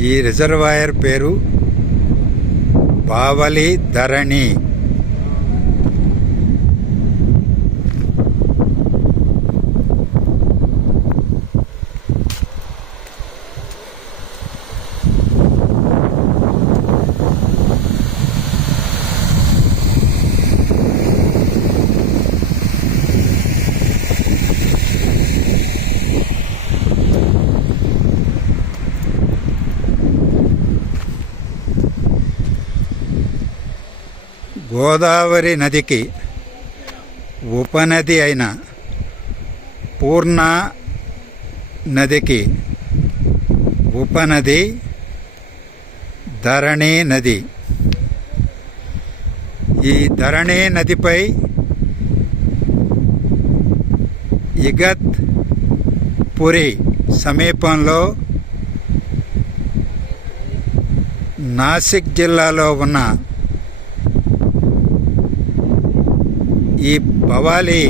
ఈ రిజర్వాయర్ పేరు బావలి ధరణి గోదావరి నదికి ఉపనది అయిన పూర్ణ నదికి ఉపనది ధరణి నది. ఈ ధరణి నదిపై ఇగత్ పురి సమీపంలో నాసిక్ జిల్లాలో ఉన్న ఈ భవాలి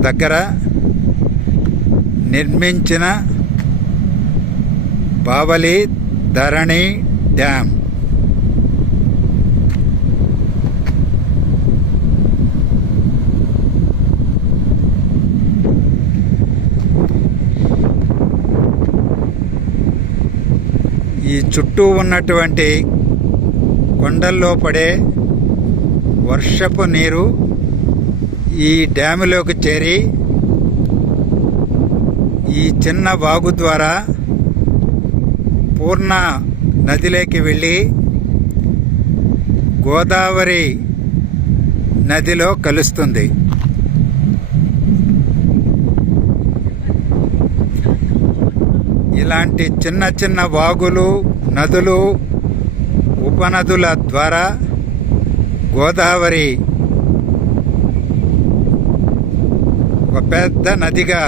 దగ్గర నిర్మించిన బావలి ధరణి డ్యామ్ ఈ చుట్టూ ఉన్నటువంటి కొండల్లో పడే వర్షపు నీరు ఈ డ్యాములోకి చేరి ఈ చిన్న వాగు ద్వారా పూర్ణ నదిలోకి వెళ్ళి గోదావరి నదిలో కలుస్తుంది. ఇలాంటి చిన్న చిన్న వాగులు నదులు ఉపనదుల ద్వారా గోదావరి ఒక పెద్ద నదిగా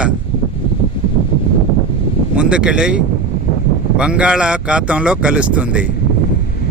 ముందుకెళ్ళి బంగాళాఖాతంలో కలుస్తుంది.